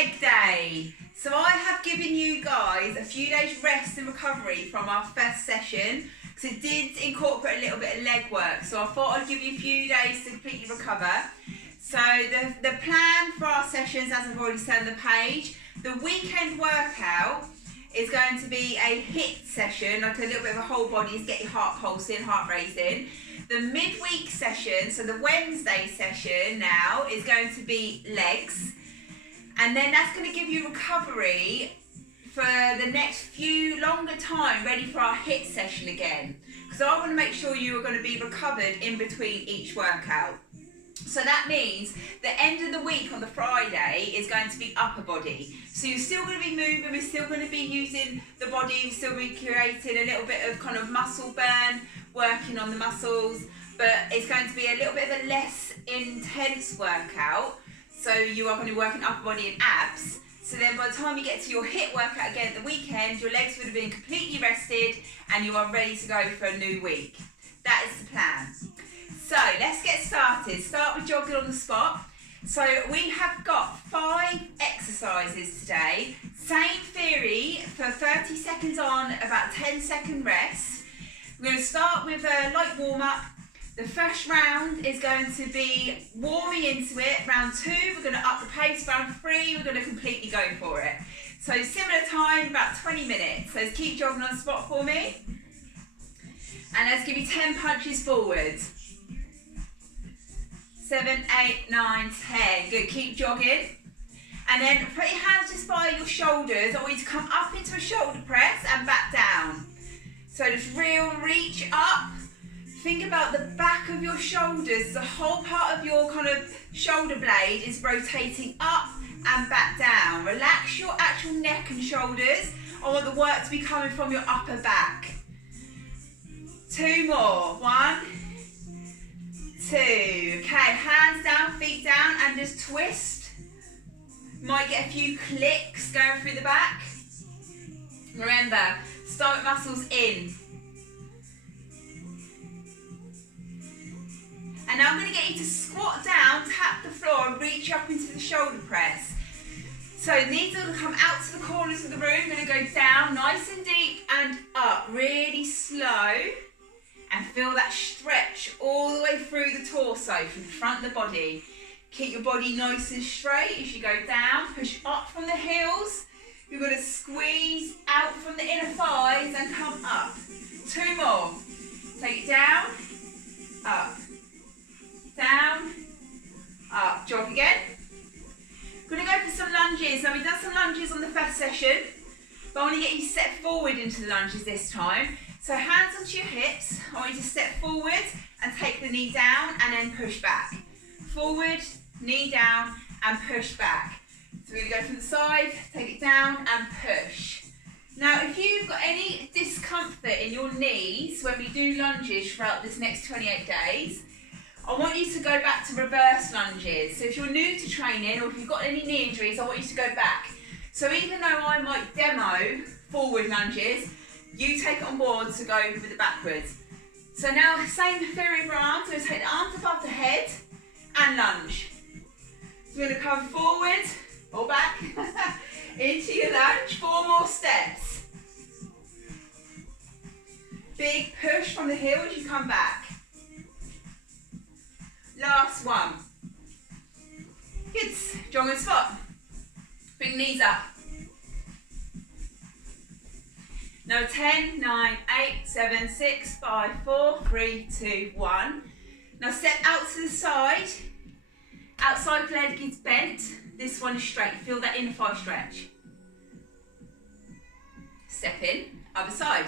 leg day. So I have given you guys a few days rest and recovery from our first session because it did incorporate a little bit of leg work. So I thought I'd give you a few days to completely recover. So the plan for our sessions, as I've already said on the page, the weekend workout is going to be a HIIT session, like a little bit of a whole body, is get your heart pulsing, heart racing. The midweek session, so the Wednesday session now, is going to be legs. And then that's going to give you recovery for the next few longer time, ready for our HIIT session again. Because I want to make sure you are going to be recovered in between each workout. So that means the end of the week on the Friday is going to be upper body. So you're still going to be moving, we're still going to be using the body, we're still be creating a little bit of kind of muscle burn, working on the muscles, but it's going to be a little bit of a less intense workout. So you are going to be working upper body and abs. So then by the time you get to your HIIT workout again at the weekend, your legs would have been completely rested and you are ready to go for a new week. That is the plan. So let's get started. Start with jogging on the spot. So we have got 5 exercises today. Same theory for 30 seconds on, about 10-second rest. We're going to start with a light warm-up. The first round is going to be warming into it. Round 2, we're going to up the pace. Round 3, we're going to completely go for it. So similar time, about 20 minutes. So keep jogging on the spot for me. And let's give you 10 punches forward. 7, 8, 9, 10. Good, keep jogging. And then put your hands just by your shoulders. I want you to come up into a shoulder press and back down. So just real reach up. Think about the back of your shoulders. The whole part of your kind of shoulder blade is rotating up and back down. Relax your actual neck and shoulders. I want the work to be coming from your upper back. 2 more. 1, 2. Okay, hands down, feet down, and just twist. Might get a few clicks going through the back. Remember, stomach muscles in. And now I'm going to get you to squat down, tap the floor, and reach up into the shoulder press. So knees are going to come out to the corners of the room. We're going to go down nice and deep and up, really slow. And feel that stretch all the way through the torso, from the front of the body. Keep your body nice and straight as you go down. Push up from the heels. You're going to squeeze out from the inner thighs and come up. 2 more. Take it down, up, down, up. Jog again. We're going to go for some lunges. Now we've done some lunges on the first session, but I want to get you set forward into the lunges this time. So hands onto your hips. I want you to step forward and take the knee down and then push back. Forward, knee down and push back. So we're going to go from the side, take it down and push. Now if you've got any discomfort in your knees when we do lunges throughout this next 28 days, I want you to go back to reverse lunges. So if you're new to training or if you've got any knee injuries, I want you to go back. So even though I might demo forward lunges, you take it on board to go with the backwards. So now, same theory for arms. So take the arms above the head and lunge. So we're going to come forward or back into your lunge. 4 more steps. Big push from the heel as you come back. Last one. Good. Jog and spot. Bring knees up. Now 10, 9, 8, 7, 6, 5, 4, 3, 2, 1. Now step out to the side. Outside leg is bent. This one is straight. Feel that inner thigh stretch. Step in, other side.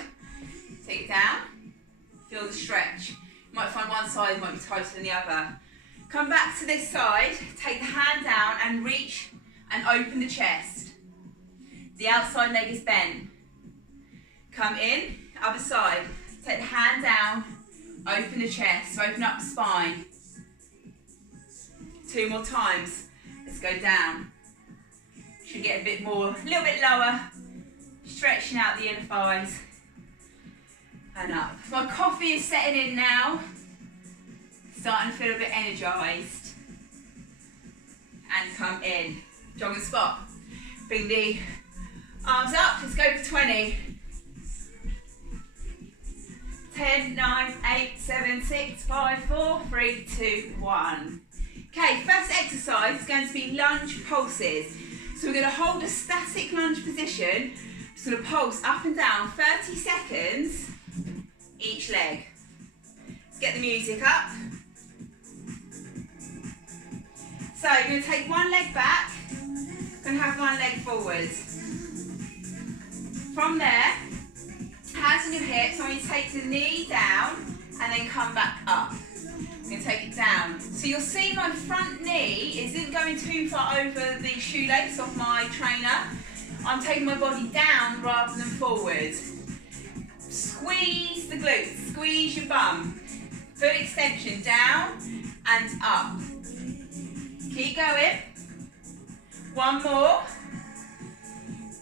Take it down. Feel the stretch. You might find one side might be tighter than the other. Come back to this side. Take the hand down and reach and open the chest. The outside leg is bent. Come in, other side. Take the hand down, open the chest, so open up the spine. 2 more times. Let's go down. Should get a bit more, a little bit lower. Stretching out the inner thighs. And up. My coffee is setting in now. Starting to feel a bit energised. And come in. Jog and spot. Bring the arms up. Let's go for 20. 10, 9, 8, 7, 6, 5, 4, 3, 2, 1. Okay, first exercise is going to be lunge pulses. So we're going to hold a static lunge position. Just going to pulse up and down 30 seconds each leg. Let's get the music up. So you're going to take one leg back, going to have one leg forward. From there, hands on your hips, I want you to take the knee down and then come back up. I'm going to take it down. So you'll see my front knee isn't going too far over the shoelace of my trainer. I'm taking my body down rather than forward. Squeeze the glutes, squeeze your bum. Foot extension down and up. Keep going. One more.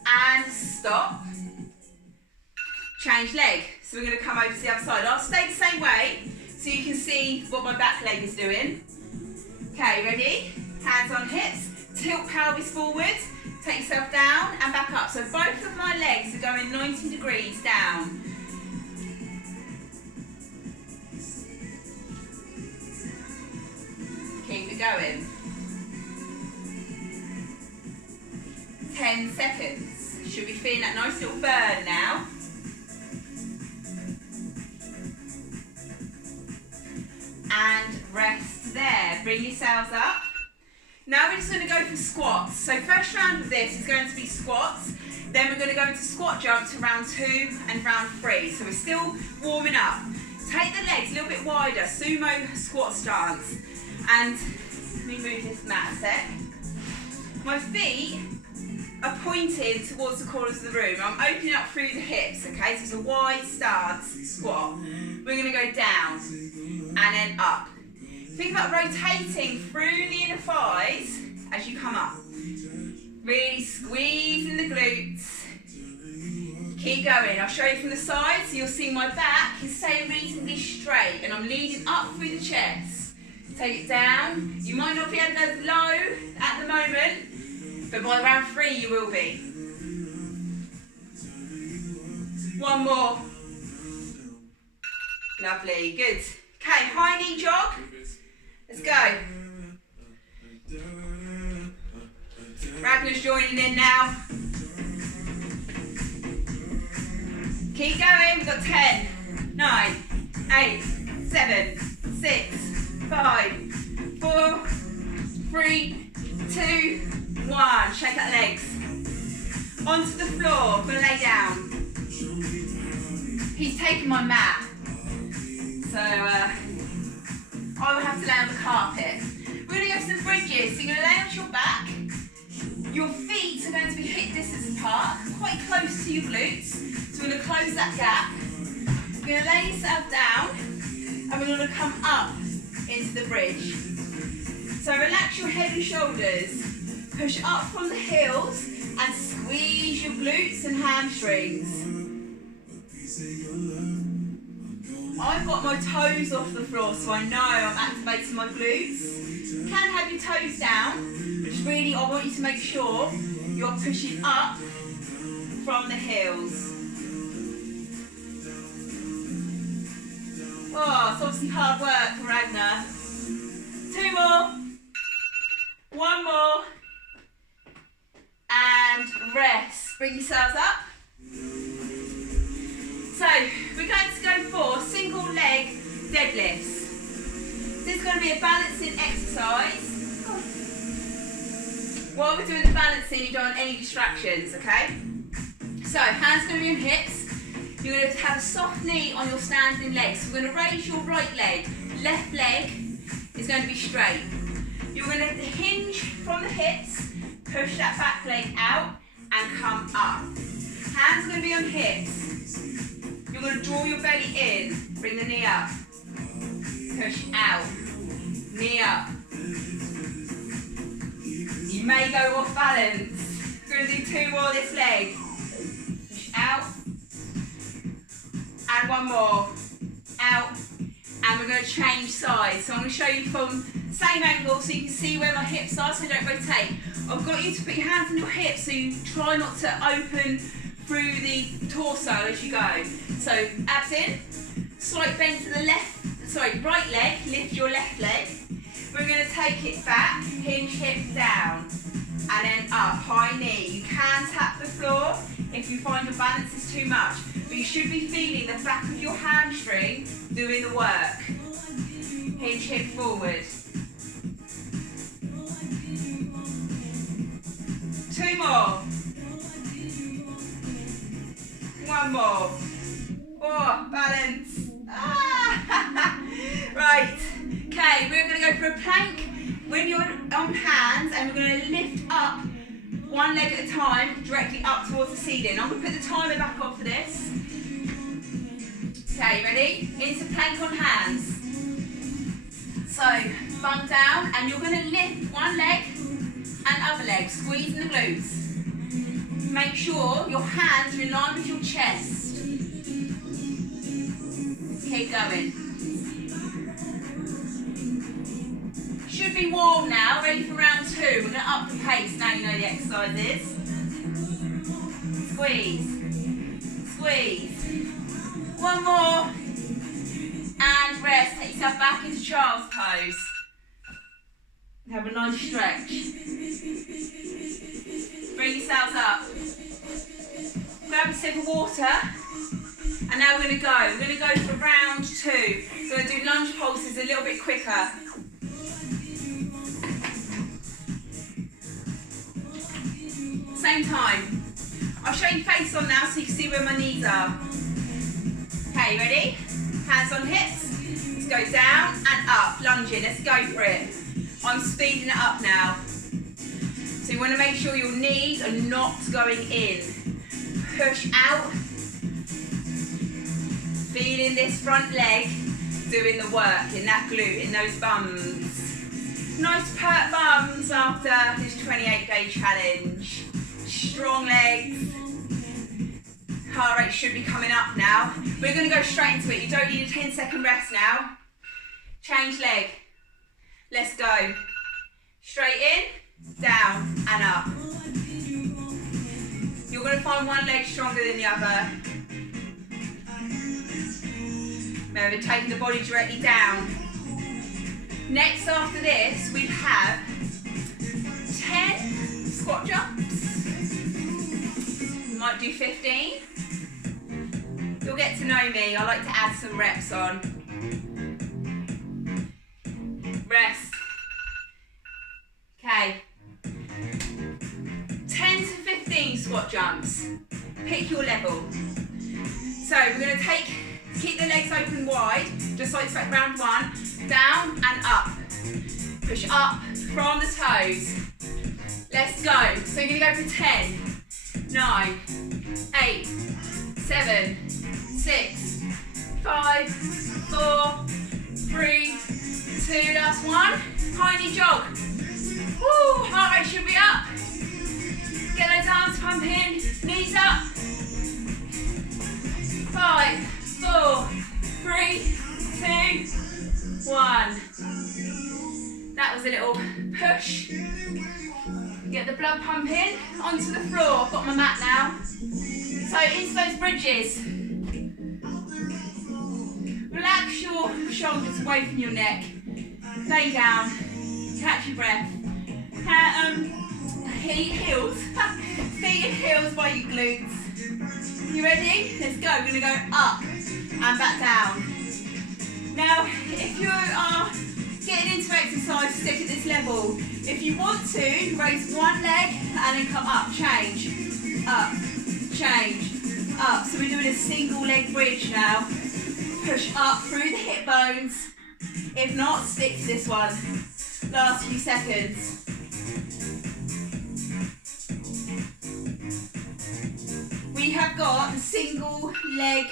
And stop. Change leg. So we're going to come over to the other side. I'll stay the same way so you can see what my back leg is doing. Okay, ready? Hands on hips. Tilt pelvis forward. Take yourself down and back up. So both of my legs are going 90 degrees down. Keep it going. 10 seconds. Should be feeling that nice little burn now. And rest there. Bring yourselves up. Now we're just going to go for squats. So first round of this is going to be squats. Then we're going to go into squat jump to round 2 and round 3. So we're still warming up. Take the legs a little bit wider. Sumo squat stance. And let me move this mat a sec. My feet are pointed towards the corners of the room. I'm opening up through the hips, okay? So it's a wide stance squat. We're going to go down and then up. Think about rotating through the inner thighs as you come up. Really squeezing the glutes. Keep going. I'll show you from the side so you'll see my back is staying reasonably straight and I'm leading up through the chest. Take it down. You might not be as low at the moment, but by round 3 you will be. One more. Lovely, good. Okay, high knee jog. Let's go. Ragnar's joining in now. Keep going, we've got 10, 9, 8, 7, 6, 5, 4, 3, 2, 1. Shake out the legs. Onto the floor, I'm going to lay down. He's taken my mat. So I will have to lay on the carpet. We're going to go for some bridges. So you're going to lay on your back. Your feet are going to be hip distance apart, quite close to your glutes. So we're going to close that gap. You're going to lay yourself down and we're going to come up into the bridge. So relax your head and shoulders. Push up from the heels and squeeze your glutes and hamstrings. I've got my toes off the floor, so I know I'm activating my glutes. You can have your toes down, but really I want you to make sure you're pushing up from the heels. Oh, it's obviously hard work for Ragnar. 2 more. 1 more. And rest. Bring yourselves up. So, we're going to go for single leg deadlifts. This is going to be a balancing exercise. While we're doing the balancing, you don't want any distractions, okay? So, hands going to be on hips. You're going to have a soft knee on your standing leg. So we're going to raise your right leg. Left leg is going to be straight. You're going to hinge from the hips, push that back leg out and come up. Hands are going to be on hips. You're going to draw your belly in, bring the knee up, push out, knee up. You may go off balance. We're going to do 2 more this leg. Push out, and 1 more, out, and we're going to change sides. So I'm going to show you from the same angle so you can see where my hips are so I don't rotate. I've got you to put your hands on your hips so you try not to open through the torso as you go. So abs in, slight bend to the right leg, lift your left leg. We're going to take it back, hinge hips down, and then up, high knee. You can tap the floor if you find your balance is too much, but you should be feeling the back of your hamstring doing the work. Hinge hip forward. 2 more. 1 more. 4, balance. Right, okay, we're going to go for a plank when you're on hands, and we're going to lift up one leg at a time directly up towards the ceiling. I'm going to put the timer back on for this. Okay, ready? Into plank on hands. So, bum down, and you're going to lift one leg and other leg, squeezing the glutes. Make sure your hands are in line with your chest. Keep going. Should be warm now, ready for round 2. We're going to up the pace, now you know the exercise is. Squeeze. Squeeze. 1 more. And rest. Take yourself back into child's pose. Have a nice stretch. Bring yourselves up. Grab a sip of water. And now we're going to go. We're going to go for round 2. We're going to do lunge pulses a little bit quicker. Same time. I'll show you face on now so you can see where my knees are. Okay, ready? Hands on hips. Let's go down and up. Lunging. Let's go for it. I'm speeding it up now. So you want to make sure your knees are not going in. Push out. Feeling this front leg doing the work in that glute, in those bums. Nice pert bums after this 28-day challenge. Strong legs. Heart rate should be coming up now. We're going to go straight into it. You don't need a 10-second rest now. Change leg. Let's go. Straight in, down and up. You're going to find one leg stronger than the other. Remember, taking the body directly down. Next after this, we have 10 squat jumps. We might do 15. You'll get to know me. I like to add some reps on. Rest. Okay. 10 to 15 squat jumps. Pick your level. So we're going to keep the legs open wide, just like round 1. Down and up. Push up from the toes. Let's go. So you're going to go for 10, 9, 8, 7, 6, 5, 4, 3, 2, last one. Tiny jog. Woo, heart rate should be up. Get those arms pumping, knees up. 5, 4, 3, 2, 1. That was a little push. Get the blood pumping onto the floor. I've got my mat now. So into those bridges. Relax your shoulders away from your neck. Lay down. Catch your breath. Heels. Feet and heels by your glutes. You ready? Let's go. We're going to go up and back down. Now, if you are getting into exercise, stick at this level. If you want to, raise one leg and then come up. Change. Up. Change. Up. So we're doing a single leg bridge now. Push up through the hip bones. If not, stick to this one. Last few seconds. We have got single leg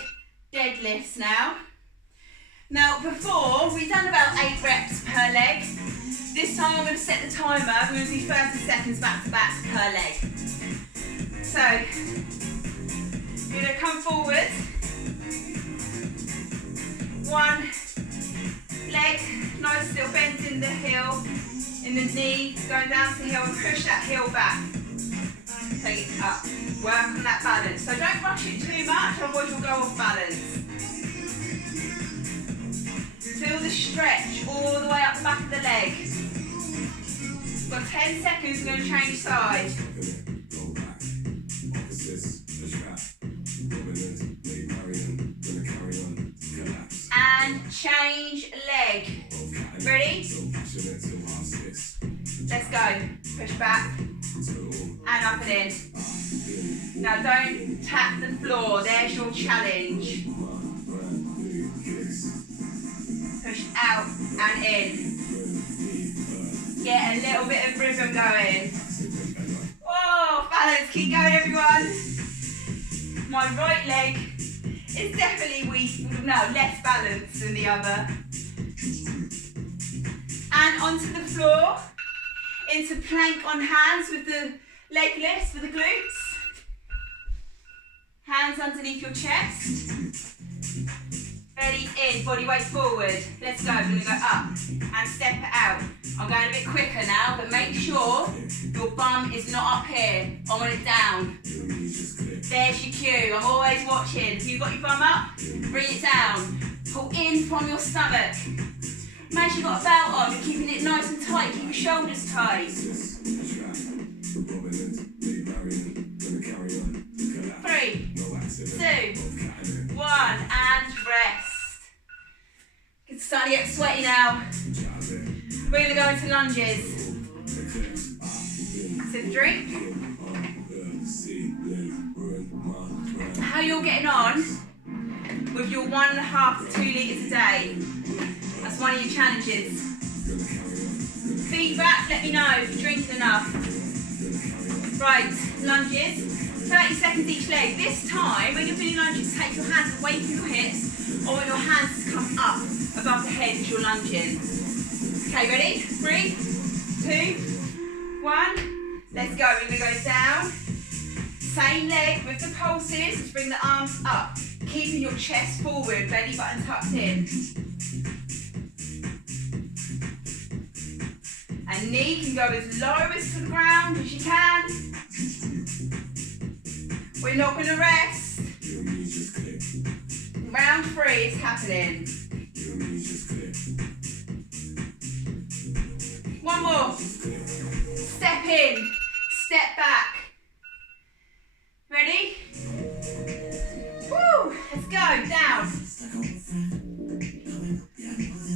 deadlifts now. Now before, we've done about 8 reps per leg. This time I'm going to set the timer. We're going to do 30 seconds back to back per leg. So, you're going to come forward. One leg, nice little bend in the heel. in the knee, going down to the heel and push that heel back. Take it up. Work on that balance. So don't rush it too much, otherwise you'll go off balance. Feel the stretch all the way up the back of the leg. We've got 10 seconds, we're going to change side. And change leg. Ready? Let's go. Push back. And up and in. Now don't tap the floor, there's your challenge. Push out and in. Get a little bit of rhythm going. Oh, balance, keep going everyone. My right leg is definitely weak, no, less balanced than the other. And onto the floor, into plank on hands with the leg lifts for the glutes. Hands underneath your chest. Belly in, body weight forward. Let's go, we're going to go up and step it out. I'm going a bit quicker now, but make sure your bum is not up here. I want it down. There's your cue, I'm always watching. If you've got your bum up, bring it down. Pull in from your stomach. Make sure you've got a belt on, you're keeping it nice and tight, keep your shoulders tight. 3, 2, 1, and rest. It's starting to get sweaty now. We're going to go into lunges. Sip a drink. How you're getting on with your 1.5 to 2 litres a day. That's one of your challenges. Feedback, let me know if you're drinking enough. Right, lunges. 30 seconds each leg. This time, when you're doing lunges, take your hands away from your hips, or your hands come up above the head as you're lunging. Okay, ready? 3, 2, 1. Let's go. We're going to go down. Same leg with the pulses. Let's bring the arms up. Keeping your chest forward, belly button tucked in. And knee can go as low as to the ground as you can. We're not going to rest. Round 3 is happening. One more. Step in, step back. Ready? Woo! Let's go, down.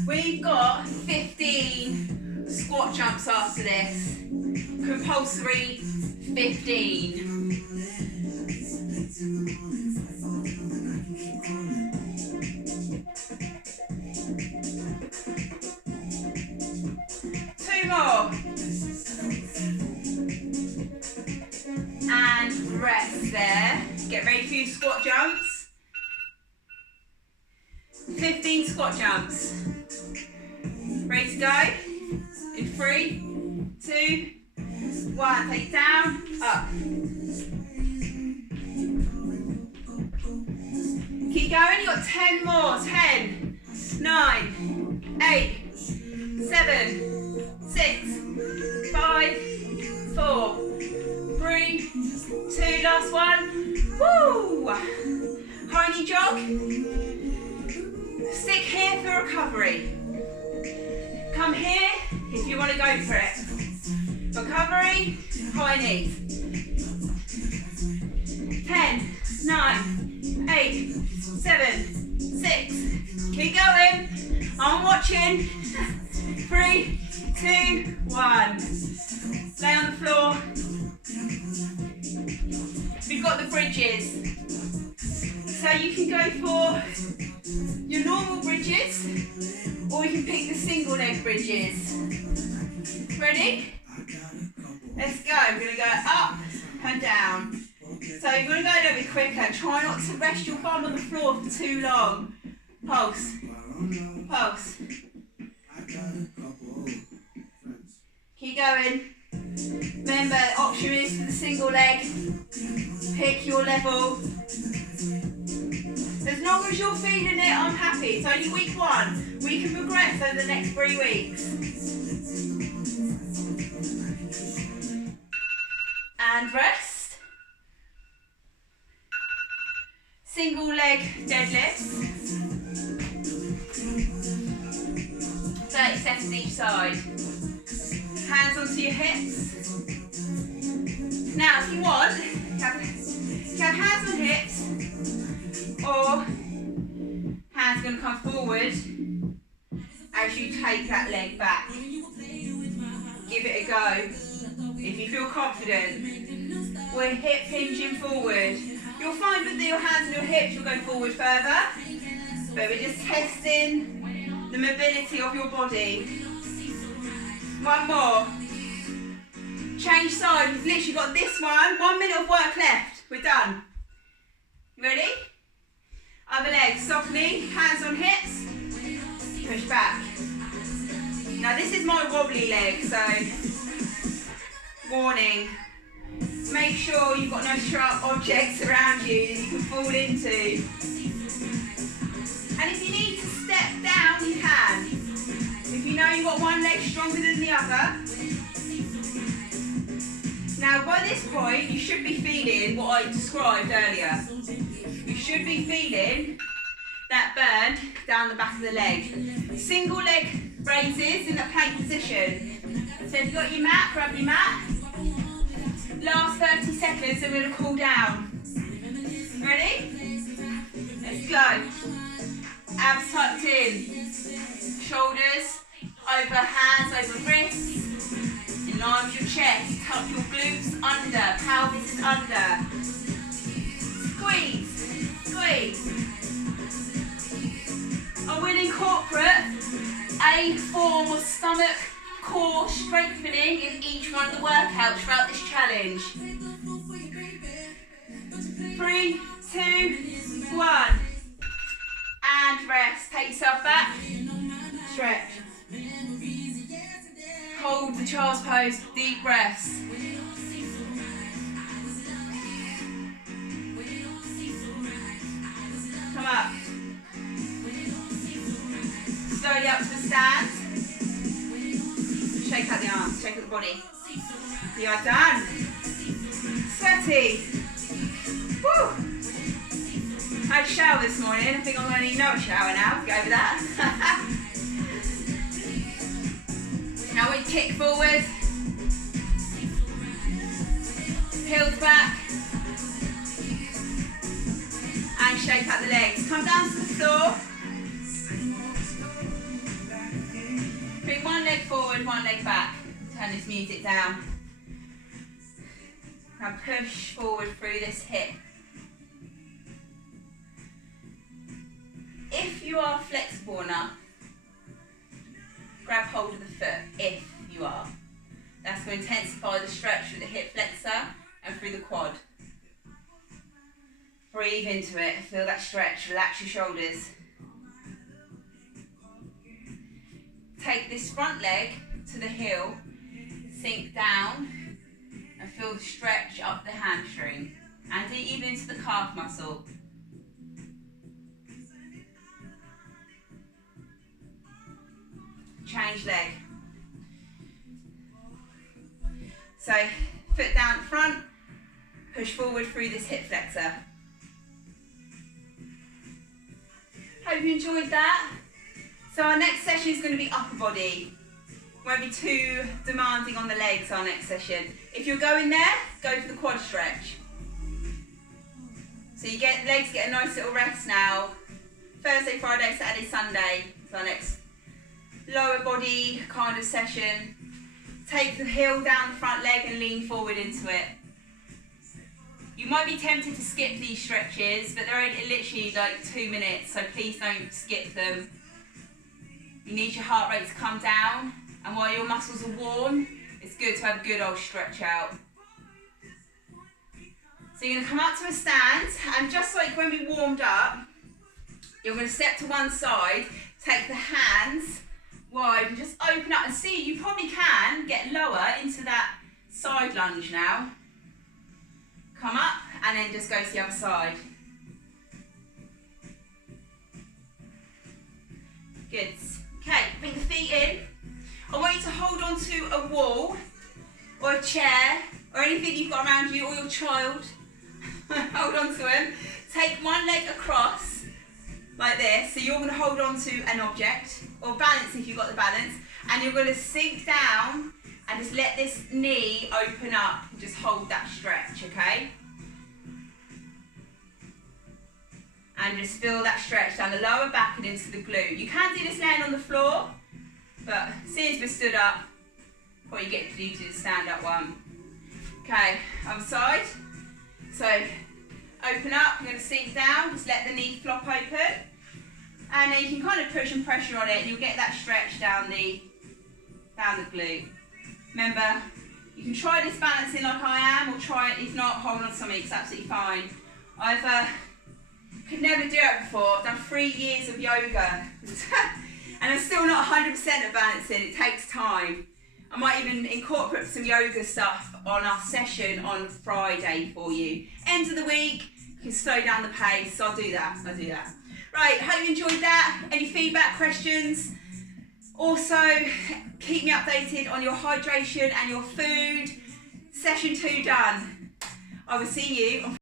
We've got 15 squat jumps after this. Compulsory 15. More. And rest there. Get ready for your squat jumps. 15 squat jumps. Ready to go? In 3, 2, 1. Take it down, up. Keep going, you've got 10 more. 10, 9, 8, 7, 6, 5, 4, 3, 2, last one. Woo! Pony jog. Stick here for recovery. Come here if you want to go for it. Recovery, high knees. 10, 9, 8, 7, 6. Keep going. I'm watching. 3, 2, 1. Lay on the floor. We've got the bridges. So you can go for your normal bridges, or you can pick the single leg bridges. Ready? Let's go. We're going to go up and down. So you're going to go a little bit quicker. Try not to rest your bum on the floor for too long. Pulse. Pulse. Keep going. Remember, the option is for the single leg. Pick your level. As long as you're feeling it, I'm happy. It's only week 1. We can progress over the next 3 weeks. and rest. Single leg deadlifts. 30 seconds each side. Hands onto your hips. Now, if you want, you have hands on hips, or hands are going to come forward as you take that leg back. Give it a go. If you feel confident, we're hip hinging forward. You'll find with your hands on your hips, you'll go forward further, but we're just testing the mobility of your body. One more. Change side. We've literally got this one. 1 minute of work left. We're done. Ready? Other leg. Softly. Hands on hips. Push back. Now this is my wobbly leg, so warning. Make sure you've got no sharp objects around you that you can fall into. And if you need to step down, you can. If you know you've got one leg stronger than the other. Now by this point, you should be feeling what I described earlier. You should be feeling that burn down the back of the leg. Single leg raises in the plank position. So if you've got your mat, grab your mat. Last 30 seconds and we're going to cool down. Ready? Let's go. Abs tucked in. Shoulders over hands, over wrists. In line with your chest. Tuck your glutes under. Pelvis is under. Squeeze. Squeeze. I will incorporate a form of stomach core strengthening in each one of the workouts throughout this challenge. 3, 2, 1. And rest. Take yourself back. Stretch. Hold the child's pose. Deep breaths. Come up. Slowly up to a stand. Shake out the arms, shake out the body. You are done. Sweaty. Woo! I had a shower this morning. I think I'm going to need another shower now to get over that. Now we kick forward. Heels back. And shake out the legs. Come down to the floor. Bring one leg forward, one leg back. Turn this music down. Now push forward through this hip. If you are flexible enough, grab hold of the foot, if you are. That's going to intensify the stretch through the hip flexor and through the quad. Breathe into it, feel that stretch, relax your shoulders. Take this front leg to the heel, sink down and feel the stretch up the hamstring and even into the calf muscle. Change leg. So foot down at the front, push forward through this hip flexor. Hope you enjoyed that. So our next session is going to be upper body. Won't be too demanding on the legs our next session. If you're going there, go for the quad stretch. So you get legs get a nice little rest now. Thursday, Friday, Saturday, Sunday. So our next lower body kind of session. Take the heel down the front leg and lean forward into it. You might be tempted to skip these stretches, but they're only literally like 2 minutes, so please don't skip them. You need your heart rate to come down, and while your muscles are warm, it's good to have a good old stretch out. So you're going to come up to a stand, and just like when we warmed up, you're going to step to one side, take the hands wide and just open up and see, you probably can get lower into that side lunge now. Come up and then just go to the other side. Good. Okay, bring the feet in. I want you to hold on to a wall or a chair or anything you've got around you, or your child. Hold on to him. Take one leg across like this. So you're going to hold on to an object, or balance if you've got the balance, and you're going to sink down and just let this knee open up and just hold that stretch, okay? And just feel that stretch down the lower back and into the glute. You can do this laying on the floor, but seeing as we're stood up, what you get to do to the stand up one. Okay, other side. So open up, you're going to sink down, just let the knee flop open. And then you can kind of push and pressure on it and you'll get that stretch down the glute. Remember, you can try this balancing like I am, or try it, if not, hold on to something, it's absolutely fine. I've could never do it before. I've done 3 years of yoga and I'm still not 100% at balancing. It takes time. I might even incorporate some yoga stuff on our session on Friday for you. End of the week, you can slow down the pace, so I'll do that. Right, hope you enjoyed that. Any feedback, questions? Also, keep me updated on your hydration and your food. Session 2 done. I will see you on